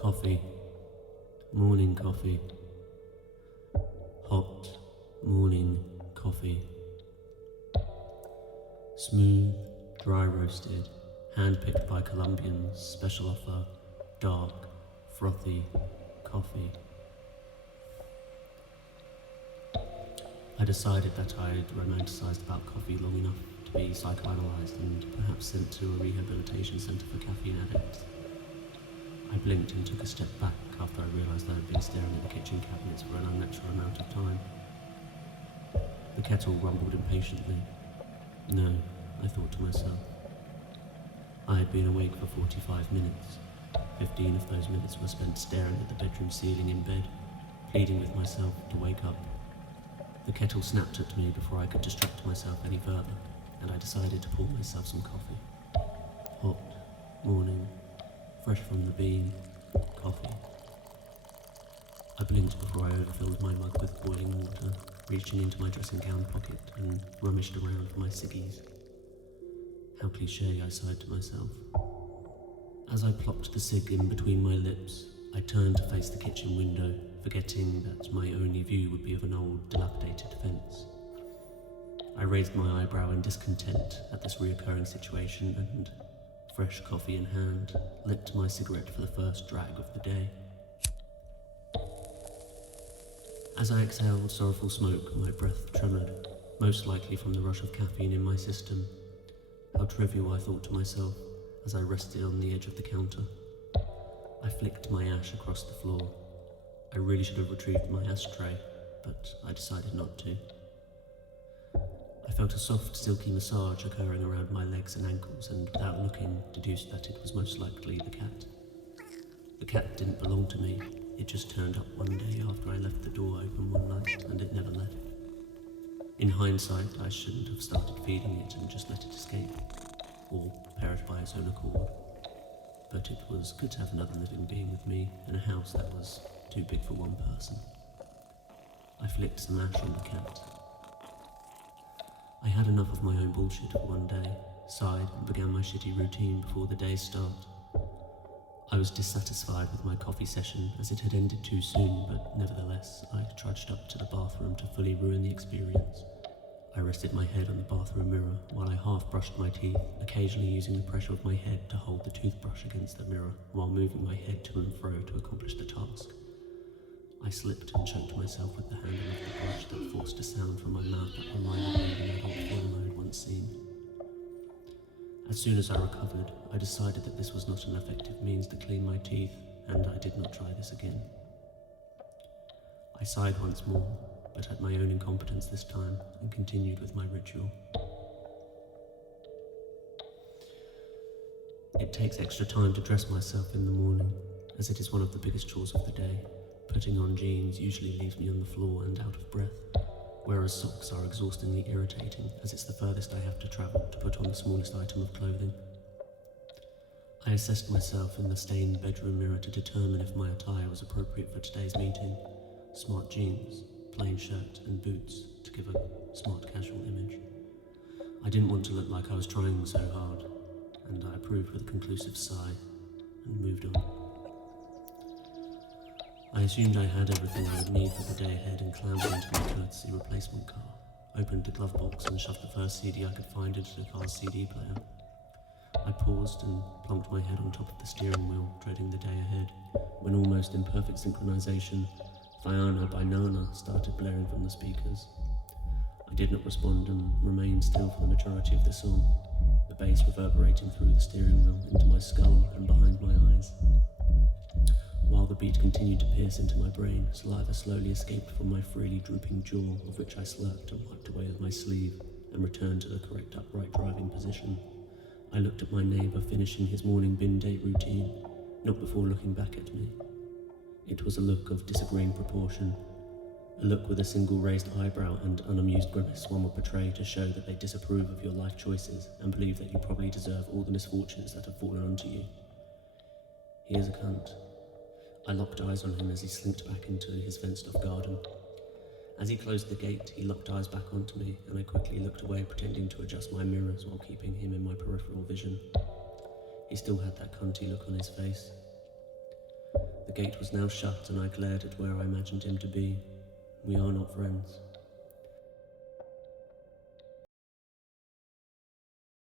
Coffee, morning coffee, hot morning coffee. Smooth, dry roasted, hand-picked by Colombians, special offer, dark, frothy coffee. I decided that I'd romanticised about coffee long enough to be psychoanalyzed and perhaps sent to a rehabilitation centre for caffeine addicts. I blinked and took a step back after I realised I had been staring at the kitchen cabinets for an unnatural amount of time. The kettle rumbled impatiently. No, I thought to myself. I had been awake for 45 minutes. 15 of those minutes were spent staring at the bedroom ceiling in bed, pleading with myself to wake up. The kettle snapped at me before I could distract myself any further, and I decided to pour myself some coffee. Hot, morning, fresh from the bean, coffee. I blinked before I overfilled my mug with boiling water, reaching into my dressing gown pocket and rummaged around for my ciggies. How cliché, I sighed to myself. As I plopped the cig in between my lips, I turned to face the kitchen window, forgetting that my only view would be of an old, dilapidated fence. I raised my eyebrow in discontent at this reoccurring situation and, fresh coffee in hand, lit my cigarette for the first drag of the day. As I exhaled sorrowful smoke, my breath tremoured, most likely from the rush of caffeine in my system. How trivial, I thought to myself, as I rested on the edge of the counter. I flicked my ash across the floor. I really should have retrieved my ashtray, but I decided not to. I felt a soft, silky massage occurring around my legs and ankles, and without looking, deduced that it was most likely the cat. The cat didn't belong to me. It just turned up one day after I left the door open one night, and it never left. In hindsight, I shouldn't have started feeding it and just let it escape, or perish by its own accord. But it was good to have another living being with me in a house that was too big for one person. I flicked some ash on the cat. I had enough of my own bullshit for one day, sighed and began my shitty routine before the day's start. I was dissatisfied with my coffee session as it had ended too soon, but nevertheless I trudged up to the bathroom to fully ruin the experience. I rested my head on the bathroom mirror while I half brushed my teeth, occasionally using the pressure of my head to hold the toothbrush against the mirror while moving my head to and fro to accomplish the task. I slipped and choked myself with the handle of the brush that forced a sound from my mouth that reminded me of an adult film I had once seen. As soon as I recovered, I decided that this was not an effective means to clean my teeth, and I did not try this again. I sighed once more, but at my own incompetence this time, and continued with my ritual. It takes extra time to dress myself in the morning, as it is one of the biggest chores of the day. Putting on jeans usually leaves me on the floor and out of breath, whereas socks are exhaustingly irritating, as it's the furthest I have to travel to put on the smallest item of clothing. I assessed myself in the stained bedroom mirror to determine if my attire was appropriate for today's meeting. Smart jeans, plain shirt and boots to give a smart casual image. I didn't want to look like I was trying so hard, and I approved with a conclusive sigh and moved on. I assumed I had everything I would need for the day ahead and clambered into my courtesy replacement car, opened the glove box and shoved the first CD I could find into the car's CD player. I paused and plunked my head on top of the steering wheel, dreading the day ahead, when almost in perfect synchronization, Fiana by Nana started blaring from the speakers. I did not respond and remained still for the majority of the song, the bass reverberating through the steering wheel into my skull and behind my eyes. While the beat continued to pierce into my brain, saliva slowly escaped from my freely drooping jaw, of which I slurped and wiped away with my sleeve, and returned to the correct upright driving position. I looked at my neighbour finishing his morning bin day routine, not before looking back at me. It was a look of disagreeing proportion, a look with a single raised eyebrow and unamused grimace one would betray to show that they disapprove of your life choices and believe that you probably deserve all the misfortunes that have fallen onto you. He is a cunt. I locked eyes on him as he slinked back into his fenced-off garden. As he closed the gate, he locked eyes back onto me, and I quickly looked away, pretending to adjust my mirrors while keeping him in my peripheral vision. He still had that cunty look on his face. The gate was now shut, and I glared at where I imagined him to be. We are not friends.